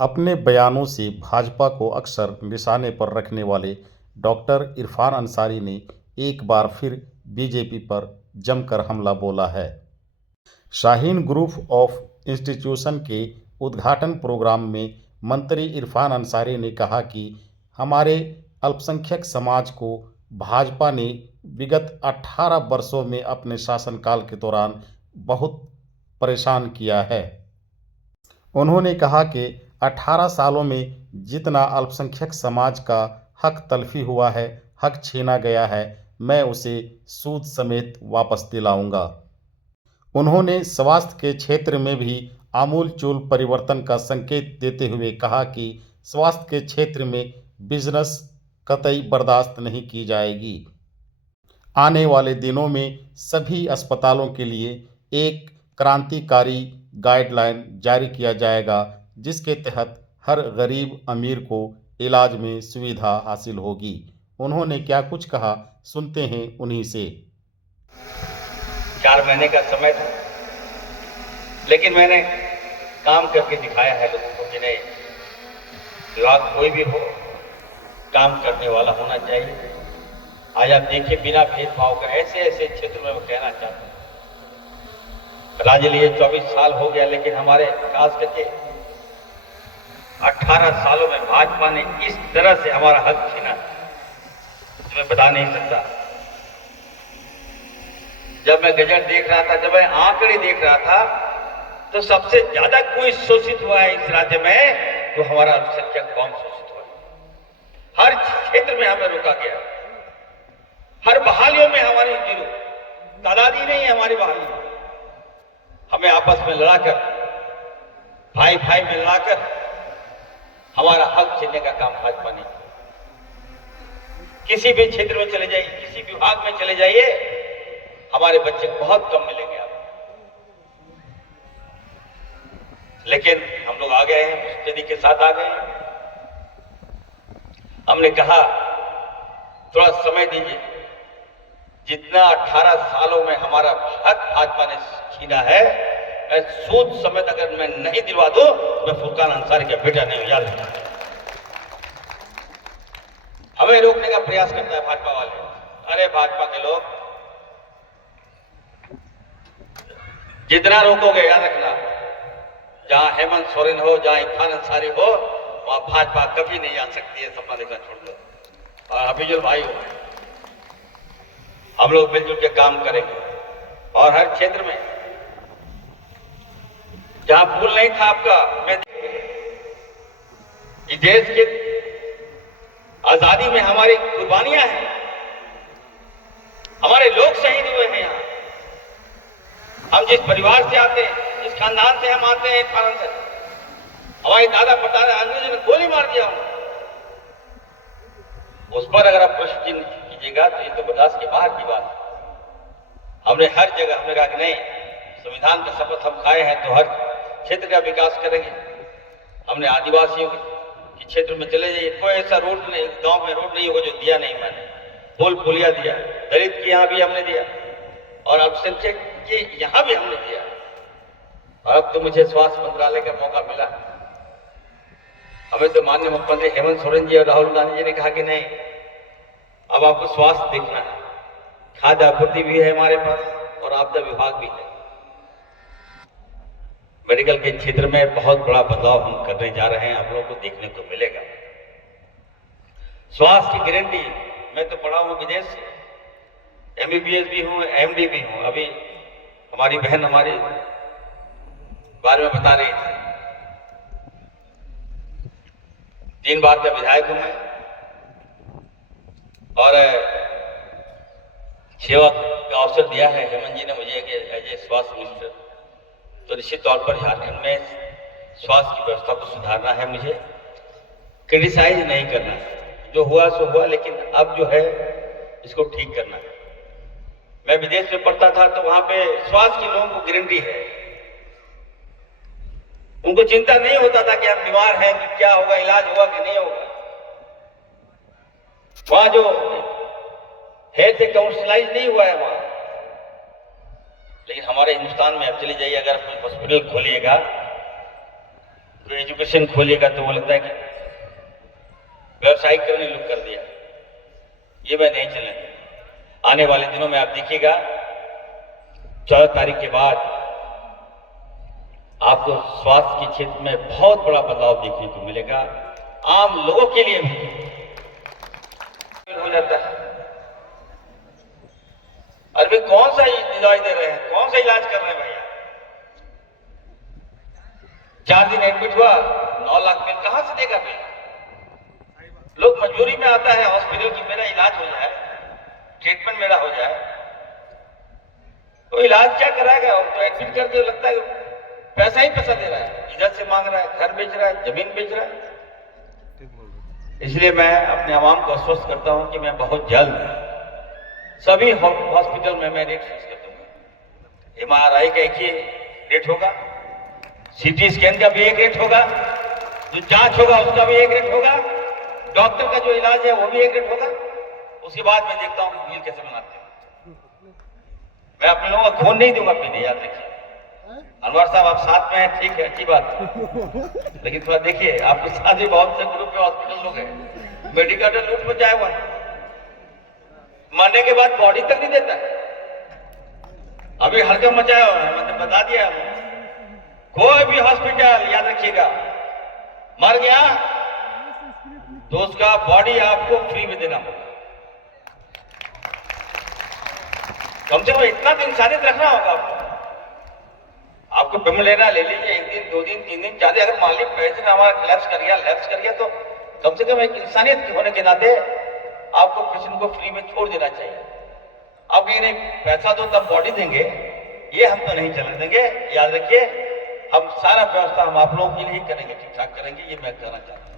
अपने बयानों से भाजपा को अक्सर निशाने पर रखने वाले डॉक्टर इरफान अंसारी ने एक बार फिर बीजेपी पर जमकर हमला बोला है। शाहीन ग्रुप ऑफ इंस्टीट्यूशन के उद्घाटन प्रोग्राम में मंत्री इरफान अंसारी ने कहा कि हमारे अल्पसंख्यक समाज को भाजपा ने विगत 18 वर्षों में अपने शासनकाल के दौरान बहुत परेशान किया है। उन्होंने कहा कि 18 सालों में जितना अल्पसंख्यक समाज का हक तलफी हुआ है, हक छीना गया है, मैं उसे सूद समेत वापस दिलाऊंगा। उन्होंने स्वास्थ्य के क्षेत्र में भी आमूल-चूल परिवर्तन का संकेत देते हुए कहा कि स्वास्थ्य के क्षेत्र में बिजनेस कतई बर्दाश्त नहीं की जाएगी। आने वाले दिनों में सभी अस्पतालों के लिए एक क्रांतिकारी गाइडलाइन जारी किया जाएगा, जिसके तहत हर गरीब अमीर को इलाज में सुविधा हासिल होगी। उन्होंने क्या कुछ कहा, सुनते हैं उन्हीं से। 4 महीने का समय था, लेकिन मैंने काम करके दिखाया है लोगों को कि नहीं, विभाग कोई भी हो, काम करने वाला होना चाहिए। आज आप देखिए, बिना भेदभाव का ऐसे ऐसे क्षेत्र में मैं कहना चाहता हूँ, राज्य लिए 24 साल हो गया, लेकिन हमारे खास करके 18 सालों में भाजपा ने इस तरह से हमारा हक छीना, मैं बता नहीं सकता। जब मैं गजट देख रहा था, जब मैं आंकड़े देख रहा था, तो सबसे ज्यादा कोई शोषित हुआ है इस राज्य में, तो हमारा अल्पसंख्यक कौम शोषित हुआ है। हर क्षेत्र में हमें रोका गया, हर बहालियों में हमारी जीरो तादादी नहीं है हमारी बहाली। हमें आपस में लड़ाकर, भाई भाई में लड़ाकर हमारा हक छीनने का काम भाजपा ने किया। किसी भी क्षेत्र में चले जाइए, किसी विभाग में चले जाइए, हमारे बच्चे बहुत कम मिलेंगे आपको। लेकिन हम लोग आ गए हैं, मुस्तैदी के साथ आ गए हैं। हमने कहा थोड़ा समय दीजिए, जितना 18 सालों में हमारा हक भाजपा ने छीना है, मैं सूद समेत अगर मैं नहीं दिलवा दूं, मैं फुरकान अंसारी का बेटा नहीं हूं, याद रखना। हमें रोकने का प्रयास करता है भाजपा वाले। अरे भाजपा के लोग, जितना रोकोगे याद रखना, जहां हेमंत सोरेन हो, जहां इरफान अंसारी हो, वहां भाजपा कभी नहीं आ सकती है। सपना देखना छोड़ दो। और हफीजुल भाई हो, हम लोग मिलजुल के काम करेंगे और हर क्षेत्र में जहां फूल नहीं था आपका, मैं इस देश की आजादी में हमारी कुर्बानियां हैं, हमारे लोग शहीद हुए हैं। यहां हम जिस परिवार से आते हैं, जिस खानदान से हम आते हैं, से हमारे दादा परदादा अंग्रेजों ने गोली मार दिया, उस पर अगर आप प्रश्न चिन्ह कीजिएगा तो ये तो बर्दाश्त के बाहर की बात है। हमने हर जगह हमने कहा कि नहीं, संविधान का शपथ हम खाए हैं तो हर क्षेत्र का विकास करेंगे। हमने आदिवासियों के क्षेत्र में चले जाइए, कोई ऐसा रोड नहीं, गांव में रोड नहीं होगा जो दिया नहीं मैंने, पुल पुलिया दिया, दलित के यहाँ भी हमने दिया और अल्पसंख्यक के यहाँ भी हमने दिया। और अब तो मुझे स्वास्थ्य मंत्रालय का मौका मिला। हमें तो माननीय मुख्यमंत्री हेमंत सोरेन जी और राहुल गांधी जी ने कहा कि नहीं, अब आपको स्वास्थ्य देखना है, खाद्य आपूर्ति भी है हमारे पास और आपदा विभाग भी है। मेडिकल के क्षेत्र में बहुत बड़ा बदलाव हम करने जा रहे हैं, आप लोगों को देखने को मिलेगा। स्वास्थ्य की गारंटी, मैं तो पढ़ा हूं विदेश से, MBBS भी हूं, MD भी हूं। अभी हमारी बहन हमारे बारे में बता रही थी, 3 बार का विधायक हूं मैं और सेवा का अवसर दिया है हेमंत जी ने मुझे कि एज ए स्वास्थ्य मिनिस्टर, तो निश्चित तौर पर झारखंड में स्वास्थ्य की व्यवस्था को सुधारना है। मुझे क्रिटिसाइज नहीं करना है, जो हुआ सो हुआ, लेकिन अब जो है इसको ठीक करना है। मैं विदेश में पढ़ता था तो वहां पे स्वास्थ्य के लोगों को गारंटी है, उनको चिंता नहीं होता था कि हम बीमार हैं कि क्या होगा, इलाज होगा कि नहीं होगा। वहां जो हेल्थ काउंसलाइज नहीं हुआ है वहां, लेकिन हमारे हिंदुस्तान में अब चली जाइए, अगर कोई हॉस्पिटल खोलिएगा तो एजुकेशन खोलेगा तो वो लगता है कि व्यवसायिक करने लोग कर दिया। ये मैं नहीं चलने दूंगा। आने वाले दिनों में आप देखिएगा 14 तारीख के बाद आपको स्वास्थ्य के क्षेत्र में बहुत बड़ा बदलाव देखने को मिलेगा। आम लोगों के लिए भी हो जाता है। अरे कौन सा दवाई दे रहे हैं, कौन सा इलाज कर रहे हैं भैया? 4 दिन एडमिट हुआ, 9 लाख बिल कहां से देगा भैया? लोग मजबूरी में आता है हॉस्पिटल की मेरा इलाज हो जाए, ट्रीटमेंट मेरा हो जाए, तो इलाज क्या कराएगा? और तो एडमिट करके लगता है पैसा ही पैसा दे रहा है, इधर से मांग रहा है, घर बेच रहा है, जमीन बेच रहा है। इसलिए मैं अपने आवाम को आश्वस्त करता हूं कि मैं बहुत जल्द सभी हॉस्पिटल में मैं रेट फिक्स कर दूंगा। MRI का एक ही रेट होगा, CT स्कैन का भी एक रेट होगा, जो जांच होगा उसका भी एक रेट होगा, डॉक्टर का जो इलाज है वो भी एक रेट होगा। उसके बाद मैं देखता हूँ बिल कैसे बनाते हैं। मैं अपने लोगों को खून नहीं दूंगा पीने, याद रखिए। अनवर साहब आप साथ में हैं, ठीक है, अच्छी बात, लेकिन थोड़ा देखिए आपके साथ भी बहुत से ग्रुप के हॉस्पिटल लोग हैं, मेडिकल लूट मचाया हुआ है, मरने के बाद बॉडी तक नहीं देता है। अभी हल्का मचाया हुआ है, मैंने बता दिया। कोई भी हॉस्पिटल याद रखिएगा मर गया तो उसका बॉडी आपको फ्री में देना होगा। कम से कम इतना तो इंसानियत रखना होगा आपको। आपको पेमेंट लेना ले लीजिए, 1 दिन 2 दिन 3 दिन ज्यादा। अगर मान लीजिए पेशेंट हमारा लैप्स कर गया तो कम से कम एक इंसानियत होने के नाते आपको पेशेंट को फ्री में छोड़ देना चाहिए। अब ये नहीं पैसा दो तब बॉडी देंगे, ये हम तो नहीं चलने देंगे। याद रखिए हम सारा व्यवस्था हम आप लोगों के लिए ही करेंगे, ठीक ठाक करेंगे, ये मैं कहना चाहता हूं।